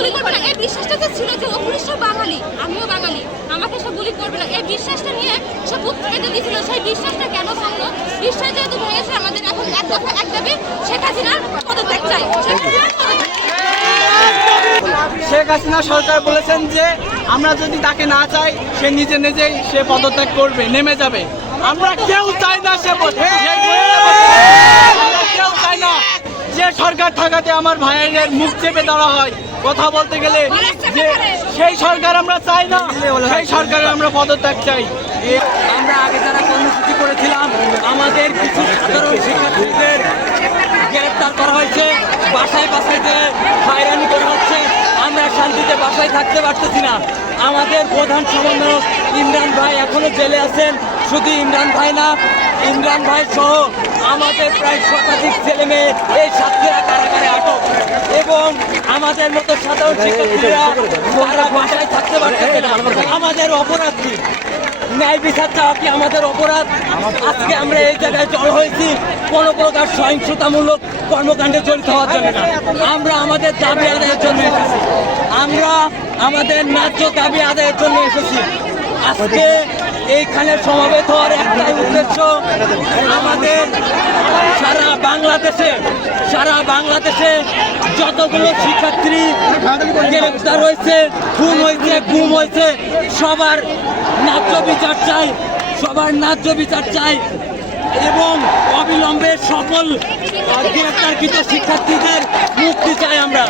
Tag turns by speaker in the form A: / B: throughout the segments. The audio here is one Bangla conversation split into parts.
A: না। এই বিশ্বাসটা তো ছিল যে ও পুলিশও বাঙালি। আমিও বাঙালি। আমাকে সে গুলি করবে না। এই বিশ্বাসটা নিয়ে সে বুক দিয়েছিল সেই বিশ্বাসটা কেন ভাঙলো? বিশ্বাস যেহেতু ভেঙেছে আমাদের এখন এক দফা এক দাবি শেখ হাসিনার পদত্যাগ চাই। শেখ
B: হাসিনা সরকার বলেছেন যে আমরা যদি তাকে না চাই সে নিজে নিজেই সে পদত্যাগ করবে নেমে যাবে। আমরা কেউ চাই না সে পদ- যে আমরা কেউ চাই না। যে সরকার থাকাতে আমার ভাইয়ের মুখ চেপে ধরা হয়, কথা বলতে গেলে যে সেই সরকার আমরা চাই না, সেই সরকারের আমরা পদত্যাগ চাই।
C: আমরা আগে যারা কর্মসূচি করেছিলাম, আমাদের কিছু সাধারণ শিক্ষার্থীদের গ্রেপ্তার করা হয়েছে। বাসায় বাসায় যে হয়রানি করা হচ্ছে, আমরা শান্তিতে বাসায় থাকতে পারতেছি না। আমাদের প্রধান সমন্বয়ক ইমরান ভাই এখনও জেলে আছেন। শুধু ইমরান ভাই না, ইমরান ভাই সহ আমাদের প্রায় শতাধিক ছেলে মেয়ে এই ছাত্রীরা কারাগারে আটক এবং আমাদের মতো সাধারণ শিক্ষার্থীরা তারা বাসায় থাকতে পারতেছে না আমাদের অপরাধ কি ন্যায় বিচার চাওয়া কি আমাদের অপরাধ আজকে আমরা এই জায়গায় জড় হয়েছি কোন প্রকার সহিংসতামূলক কর্মকাণ্ডে জড়িত হওয়ার জন্য না আমরা আমাদের দাবি আদায়ের জন্য এসেছি আমরা আমাদের ন্যায্য দাবি আদায়ের জন্য এসেছি আজকে এইখানে সমাবেত হওয়ার একটাই উদ্দেশ্য আমাদের সারা বাংলাদেশে সারা বাংলাদেশে যতগুলো শিক্ষার্থী গ্রেপ্তার হয়েছে খুন হয়েছে গুম হয়েছে সবার ন্যায্য বিচার চাই সবার ন্যায্য বিচার চাই এবং অবিলম্বে সকল গ্রেপ্তারকৃত শিক্ষার্থীদের মুক্তি চাই আমরা।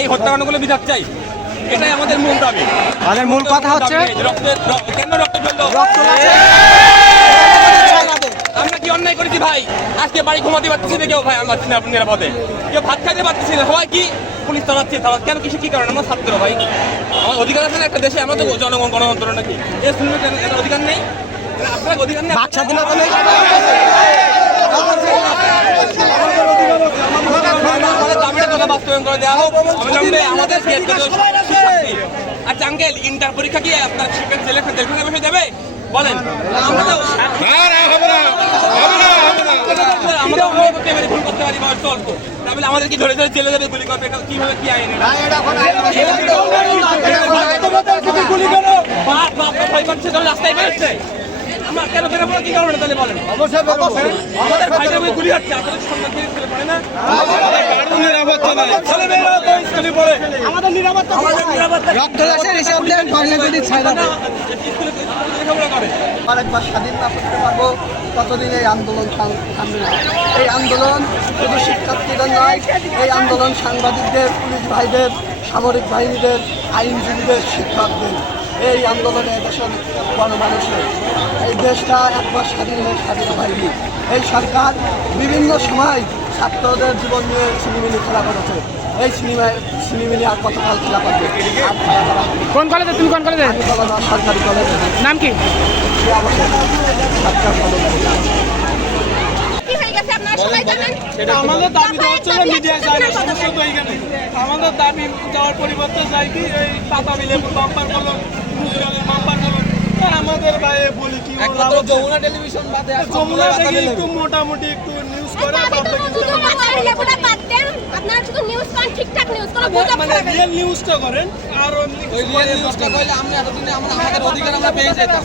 D: এই হত্যাকাণ্ডগুলো বিচার চাই। এটাই আমাদের মূল দাবি।
B: আমাদের মূল কথা হচ্ছে
D: রক্তের কেন রক্ত ঝরলো আমরা কি অন্যায় করেছি ভাই? আজকে বাড়ি ঘুমাতে পারতেছি না কেউ ভাই আমরা নিরাপ- নিরাপদে। কেউ ভাত খাইতে পারতেছি না। সবাই কি? পুলিশ চালাচ্ছে তারা কেন কিছু কি কারণ? আমরা ছাত্র ভাই। আমার অধিকার আছে না একটা দেশে? আমরা তো জনগণ গণতন্ত্র নাকি? এ শুনবে কেন এর অধিকার নেই? আপনার অধিকার নেই? স্বাধীনতা নেই। আমাদের দাবিটা কথা বাস্তবায়ন করে দেওয়া হোক। অবিলম্বে আমাদের শিক্ষার্থী বলেন। আমরা তো আমরা তো ভুল করতে পারি ভুল করতে পারি বয়স অল্প। তাহলে আমাদের কি ধরে ধরে জেলে যাবে গুলি করবে? কীভাবে কি আইন এটা? বাপ বাপ তো ভয় করছে তাহলে রাস্তায় বেরোচ্ছে আমরা কেন বেরোবো কি কারণে তাহলে বলেন। আমাদের ভাইটা গুলি হচ্ছে আপনাদের সন্তান দিয়ে স্কুলে পড়ে না? ছেলে মেয়েরা তো স্কুলে পড়ে। আমাদের নিরাপত্তা আমাদের
B: হিসাব দেন বাংলা যদি ছাড়া
D: লেখাপড়া
E: আরেকবার স্বাধীন না করতে পারব, ততদিন এই আন্দোলন থামবে না। এই আন্দোলন শুধু শিক্ষার্থীদের নয়, এই আন্দোলন সাংবাদিকদের, পুলিশ ভাইদের, সামরিক বাহিনীদের, আইনজীবীদের শিক্ষকদের এই আন্দোলনে দেশের গণমানুষের এই দেশটা একবার স্বাধীন হয়ে স্বাধীন হয়নি। এই সরকার বিভিন্ন সময় ছাত্রদের জীবন নিয়ে সিনেমিনি খেলা করেছে। এই সিনেমায় সিনেমিনি আর কতকাল খেলা করবে।
B: কোন কলেজে তুমি কোন কলেজে
E: সরকারি কলেজে
B: নাম কি?
E: সে অবশ্যই সরকার কলেজে
A: কি গেছে আপনারা সবাই জানেন?
B: আমাদের দাবি দেওয়া হচ্ছে যে
A: দাবি
B: যায় না সমস্যা তো এইখানে আমাদের দাবি দেওয়ার পরিবর্তে যায় কি এই টাটা মিলে বাম্পার বলুন মুখগালের বাম্পার বলুন আর আমাদের বাইরে বলি কি যমুনা টেলিভিশন বাদে যমুনা থেকে একটু মোটামুটি একটু নিউজ করে
A: দাবি
B: তারপরে
A: তো
B: কিন্তু
A: শুধু মাথায় লেবুটা বাদ দেন আপনারা শুধু নিউজ করেন ঠিকঠাক নিউজ কোনো গুজব
B: মানে নিউজটা করেন আর ওই রিয়েল নিউজটা করলে আমরা এতদিনে আমরা আমাদের অধিকার আমরা পেয়ে যেতাম